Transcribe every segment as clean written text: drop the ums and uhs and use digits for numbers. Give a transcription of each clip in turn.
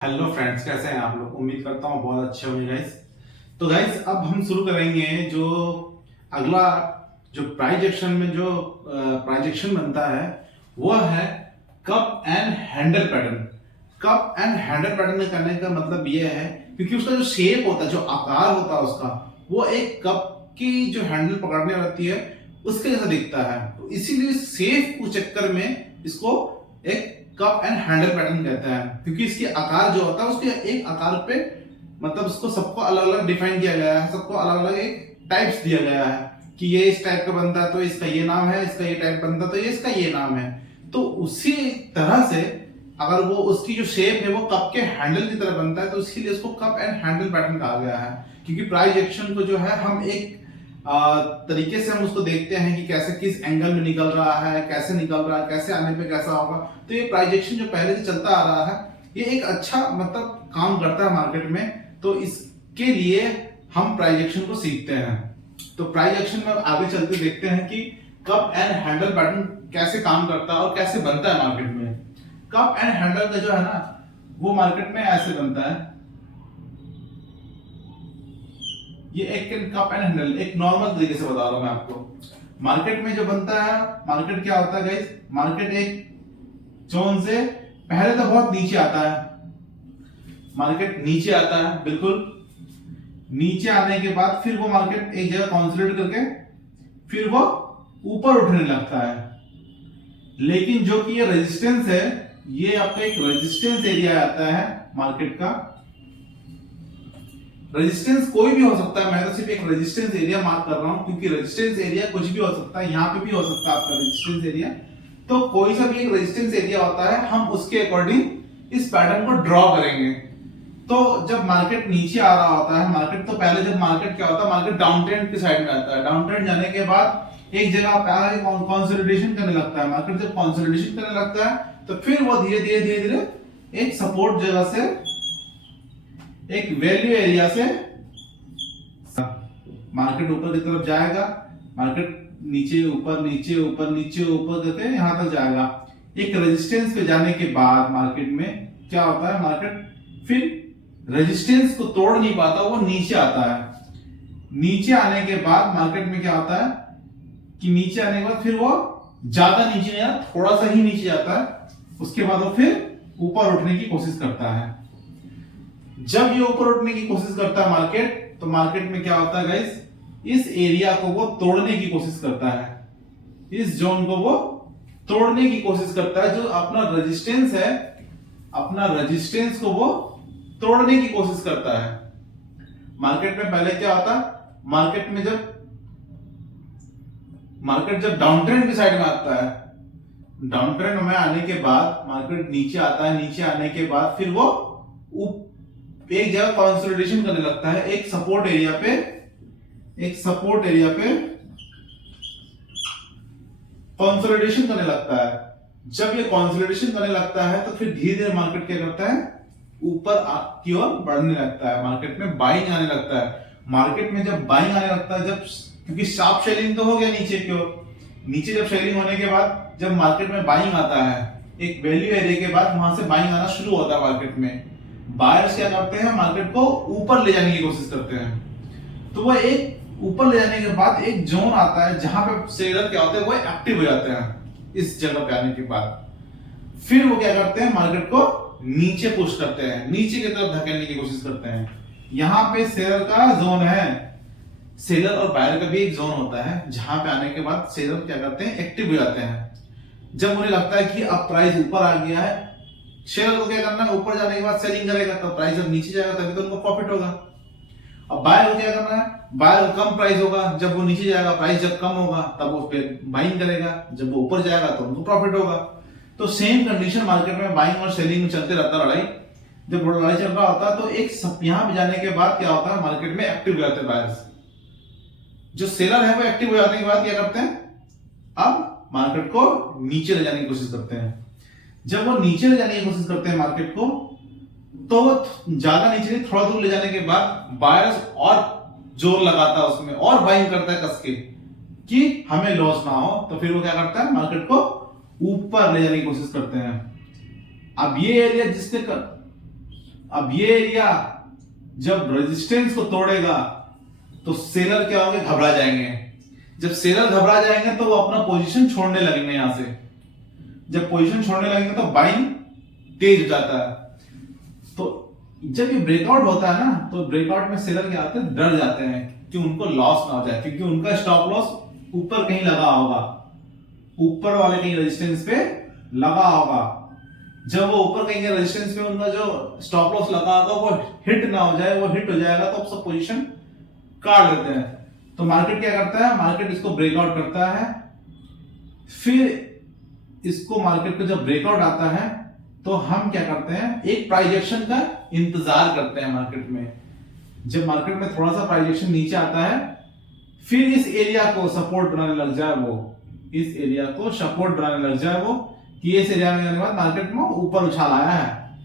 Hello friends, कैसे हैं आप लोग। उम्मीद करता हूँ बहुत अच्छे होंगे गाइस। तो गाइस अब हम शुरू करेंगे जो अगला जो प्राइज एक्शन में जो प्राइज एक्शन बनता है वो है cup and handle pattern. Cup and handle pattern करने का मतलब ये है क्योंकि उसका जो शेप होता है, जो आकार होता है उसका, वो एक कप की जो हैंडल पकड़ने रहती है उसके जैसा दिखता है। तो इसीलिए सेफ के चक्कर में इसको एक कप एंड हैंडल पैटर्न कहते हैं, क्योंकि इसके आकार जो होता है उसके एक आकार पे मतलब उसको सबको अलग अलग डिफाइन किया गया है, सबको अलग अलग एक टाइप्स दिया गया है कि ये इस टाइप का बनता है तो इसका ये नाम है, इसका ये टाइप बनता है तो ये इसका ये नाम है। तो उसी तरह से अगर वो उसकी जो शेप है वो कप के हैंडल की तरह बनता है तो इसलिए उसको कप एंड हैंडल पैटर्न कहा गया है। क्योंकि प्राइज एक्शन को जो है हम एक तरीके से हम उसको देखते हैं कि कैसे किस एंगल में निकल रहा है, कैसे निकल रहा है, कैसे आने पे कैसा होगा। तो ये प्राइजेक्शन जो पहले से चलता आ रहा है ये एक अच्छा मतलब काम करता है मार्केट में। तो इसके लिए हम प्राइजेक्शन को सीखते हैं। तो प्राइजेक्शन में आगे चलते देखते हैं कि कप एंड हैंडल पैटर्न कैसे काम करता है और कैसे बनता है मार्केट में। कप एंड हैंडल का जो है ना वो मार्केट में ऐसे बनता है। ये एक कप एंड हैंडल एक नॉर्मल तरीके से बता रहा हूं मैं आपको। मार्केट में जो बनता है, मार्केट क्या होता है गाइस, मार्केट एक जोन से पहले तो बहुत नीचे आता है। मार्केट नीचे आता है, बिल्कुल नीचे आने के बाद फिर वो मार्केट एक जगह कॉन्सोलिडेट करके फिर वो ऊपर उठने लगता है। लेकिन जो कि ये रेजिस्टेंस है, ये आपका एक रेजिस्टेंस एरिया आता है मार्केट का। रेजिस्टेंस कोई भी हो सकता है, मैं तो सिर्फ एक रेजिस्टेंस एरिया मार्क कर रहा हूं क्योंकि रेजिस्टेंस एरिया कुछ भी हो सकता है, यहाँ पे भी हो सकता है आपका रेजिस्टेंस एरिया। तो कोई सा भी एक रेजिस्टेंस एरिया होता है, हम उसके अकॉर्डिंग इस पैटर्न को ड्रॉ करेंगे। तो जब मार्केट नीचे आ रहा होता है, मार्केट तो पहले जब मार्केट क्या होता है, मार्केट डाउन ट्रेंड की साइड में आता है। डाउन ट्रेंड जाने के बाद एक जगह पे कंसोलिडेशन करने लगता है। मार्केट जब कंसोलिडेशन करने लगता है तो फिर वो धीरे धीरे धीरे धीरे एक सपोर्ट जगह से, एक वैल्यू एरिया से मार्केट ऊपर की तरफ जाएगा। मार्केट नीचे ऊपर नीचे ऊपर नीचे ऊपर करके यहां तक जाएगा। एक रेजिस्टेंस पे जाने के बाद मार्केट में क्या होता है, मार्केट फिर रेजिस्टेंस को तोड़ नहीं पाता, वो नीचे आता है। नीचे आने के बाद मार्केट में क्या होता है कि नीचे आने के बाद फिर वो ज्यादा नीचे नहीं आता, थोड़ा सा ही नीचे जाता है। उसके बाद वो फिर ऊपर उठने की कोशिश करता है। जब ये ऊपर उठने की कोशिश करता है मार्केट, तो मार्केट में क्या होता है गाइस, इस एरिया को वो तोड़ने की कोशिश करता है। इस जोन को वो तोड़ने की कोशिश करता है। जो अपना रेजिस्टेंस है, अपना रेजिस्टेंस को वो तोड़ने की कोशिश करता है। मार्केट में पहले क्या होता, मार्केट जब डाउन ट्रेंड की साइड में आता है, डाउन ट्रेंड में आने के बाद मार्केट नीचे आता है। नीचे आने के बाद फिर वो एक जगह कंसोलिडेशन करने लगता है, एक सपोर्ट एरिया पे, एक सपोर्ट एरिया पे कंसोलिडेशन करने लगता है। जब ये कंसोलिडेशन करने लगता है तो फिर धीरे धीरे मार्केट क्या करता है, ऊपर की ओर बढ़ने लगता है। मार्केट में बाइंग आने लगता है। मार्केट में जब बाइंग आने लगता है, जब क्योंकि शार्प सेलिंग तो हो गया नीचे की ओर, नीचे जब सेलिंग होने के बाद जब मार्केट में बाइंग आता है, एक वैल्यू एरिया के बाद वहां से बाइंग आना शुरू होता है मार्केट में। बायर्स क्या करते हैं, मार्केट को ऊपर ले जाने की कोशिश करते हैं। तो वो एक ऊपर ले जाने के बाद एक जोन आता है जहां पे सेलर क्या होते हैं, वो एक्टिव हो जाते हैं। इस जगह पे आने के बाद फिर वो क्या करते हैं, मार्केट को नीचे पुश करते हैं, नीचे की तरफ धकेलने की कोशिश करते हैं। यहां पे सेलर का जोन है। सेलर और बायर का भी एक जोन होता है जहां पे आने के बाद सेलर क्या करते हैं, एक्टिव हो जाते हैं। जब उन्हें लगता है कि अब प्राइस ऊपर आ गया है, शेयर को क्या करना है, ऊपर जाने के बाद सेलिंग करेगा। तो प्राइस जब नीचे जाएगा तभी तो उनको प्रॉफिट होगा। अब बायर को क्या करना है, बायर को कम प्राइस होगा, जब वो नीचे जाएगा, प्राइस जब कम होगा तब वो फिर बाइंग करेगा, जब वो ऊपर जाएगा तो उनको प्रॉफिट होगा। तो सेम कंडीशन मार्केट में बाइंग और सेलिंग में चलते रहता है। लड़ाई जब लड़ाई चल रहा होता है तो एक यहां पे जाने के बाद क्या होता है, मार्केट में एक्टिव हो जाते हैं बायर्स। जो सेलर है वो एक्टिव हो जाने के बाद क्या करते हैं, अब मार्केट को नीचे ले जाने की कोशिश करते हैं। जब वो नीचे ले जाने की कोशिश करते हैं मार्केट को, तो ज्यादा नीचे नहीं, थोड़ा दूर ले जाने के बाद बायर्स और जोर लगाता है उसमें और बाइंग करता है कस के कि हमें लॉस ना हो। तो फिर वो क्या करता है, मार्केट को ऊपर ले जाने की कोशिश करते हैं। अब ये एरिया जिसने अब ये एरिया जब रेजिस्टेंस को तोड़ेगा तो सेलर क्या होंगे, घबरा जाएंगे। जब सेलर घबरा जाएंगे तो वो अपना पोजीशन छोड़ने लगेंगे यहां से। जब पोजीशन छोड़ने लगेंगे तो बाइंग तेज हो जाता है। तो जब ये ब्रेकआउट होता है ना, तो ब्रेकआउट में सेलर क्या आते हैं, डर जाते हैं कि उनको लॉस ना हो जाए, क्योंकि उनका स्टॉप लॉस ऊपर कहीं लगा होगा, ऊपर वाले कहीं रेजिस्टेंस पे लगा होगा। जब वो ऊपर कहीं रेजिस्टेंस पे उनका जो स्टॉप लॉस लगा होगा वो हिट ना हो जाए, वो हिट हो जाएगा तो सब पोजीशन काट लेते हैं। तो मार्केट क्या करता है, मार्केट इसको ब्रेकआउट करता है। फिर इसको मार्केट को जब ब्रेकआउट आता है तो हम क्या करते हैं, एक प्राइस एक्शन का इंतजार करते हैं मार्केट में। जब मार्केट में थोड़ा सा प्राइस एक्शन नीचे आता है, फिर इस एरिया को सपोर्ट बनाने लग जाए, वो इस एरिया को सपोर्ट बनाने लग जाए वो, कि इस एरिया में आने के बाद मार्केट में ऊपर उछाल आया है,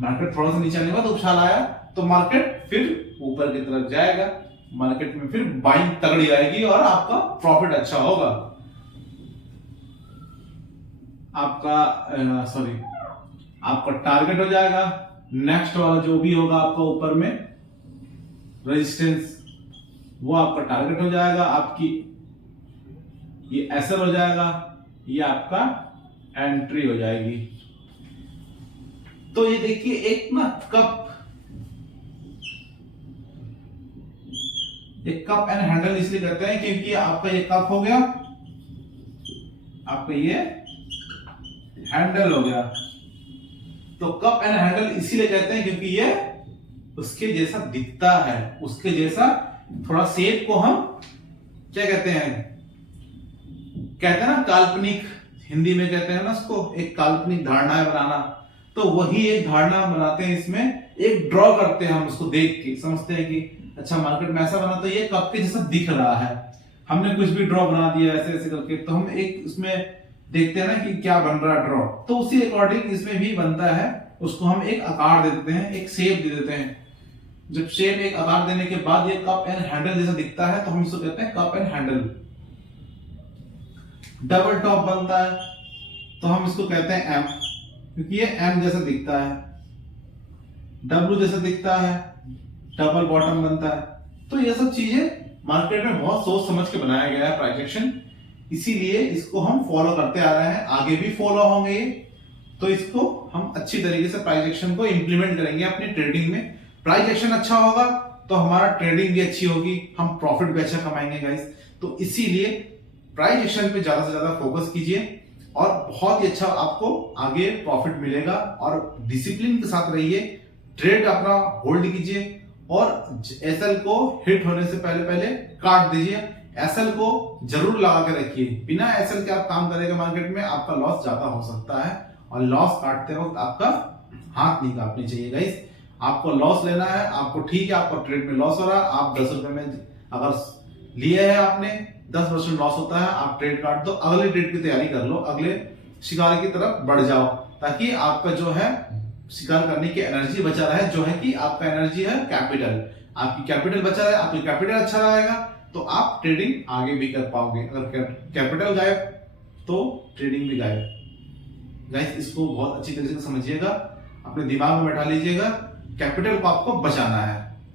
मार्केट थोड़ा सा नीचे आने के बाद उछाल आया, तो मार्केट फिर ऊपर की तरफ जाएगा। मार्केट में फिर बाइंग तगड़ी आएगी और आपका प्रॉफिट अच्छा होगा। आपका टारगेट हो जाएगा नेक्स्ट वाला जो भी होगा आपका ऊपर में रेजिस्टेंस, वो आपका टारगेट हो जाएगा। आपकी ये एसएल हो जाएगा, ये आपका एंट्री हो जाएगी। तो ये देखिए एक ना कप एंड हैंडल इसलिए कहते हैं क्योंकि आपका ये कप हो गया, आपका ये हैंडल हो गया। तो कप एंड हैंडल इसीलिए कहते हैं क्योंकि ये उसके जैसा दिखता है, उसके जैसा थोड़ा शेप को हम क्या कहते हैं ना काल्पनिक, हिंदी में कहते हैं ना उसको, एक काल्पनिक धारणाएं बनाना। तो वही एक धारणा बनाते हैं, इसमें एक ड्रॉ करते हैं हम, उसको देख के समझते हैं कि अच्छा मार्केट में ऐसा बना तो ये कप के जैसा दिख रहा है। हमने कुछ भी ड्रॉ बना दिया ऐसे ऐसे करके, तो हम एक उसमें देखते हैं ना कि क्या बन रहा है ड्रॉ, तो उसी अकॉर्डिंग इसमें भी बनता है। उसको हम एक आकार दे देते हैं, एक शेप दे देते हैं। जब शेप एक आकार देने के बाद ये कप एंड हैंडल जैसा दिखता है तो हम इसको कहते हैं cup and handle. Double top बनता है तो हम इसको कहते हैं एम, क्योंकि ये एम जैसा दिखता है। डब्ल्यू जैसा दिखता है, डबल बॉटम बनता है। तो ये सब चीजें मार्केट में बहुत सोच समझ के बनाया गया है प्राइस एक्शन, इसीलिए इसको हम फॉलो करते आ रहे हैं, आगे भी फॉलो होंगे। तो इसको हम अच्छी तरीके से प्राइस एक्शन को इंप्लीमेंट करेंगे अपनी ट्रेडिंग में। प्राइस एक्शन अच्छा होगा तो हमारा ट्रेडिंग भी अच्छी होगी, हम प्रॉफिट भी अच्छा कमाएंगे गाइस। तो इसीलिए प्राइस एक्शन पे ज्यादा से ज्यादा फोकस कीजिए और बहुत ही अच्छा आपको आगे प्रॉफिट मिलेगा। और डिसिप्लिन के साथ रहिए, ट्रेड अपना होल्ड कीजिए और एसएल को हिट होने से पहले पहले काट दीजिए। एसएल को जरूर लगा के रखिए, बिना एसएल के आप काम करेंगे मार्केट में आपका लॉस ज्यादा हो सकता है, और लॉस काटते वक्त आपका हाथ नहीं काटनी चाहिए गाइस। आपको लॉस लेना है, आपको ठीक है आपको ट्रेड में लॉस हो रहा है, आप 10 रुपए में अगर लिए है आपने 10% लॉस होता है, आप ट्रेड काट दो, अगले ट्रेड की तैयारी कर लो, अगले शिकार की तरफ बढ़ जाओ, ताकि आपका जो है शिकार करने की एनर्जी बचा रहे। जो है कि आपका एनर्जी है कैपिटल, आपकी कैपिटल बचा रहे, आपकी कैपिटल अच्छा रहेगा तो आप ट्रेडिंग आगे भी कर पाओगे। अगर कैपिटल गायब तो ट्रेडिंग भी गायब। गाइस इसको बहुत अच्छी तरीके से समझिएगा, अपने दिमाग में बैठा लीजिएगा, कैपिटल को आपको बचाना है।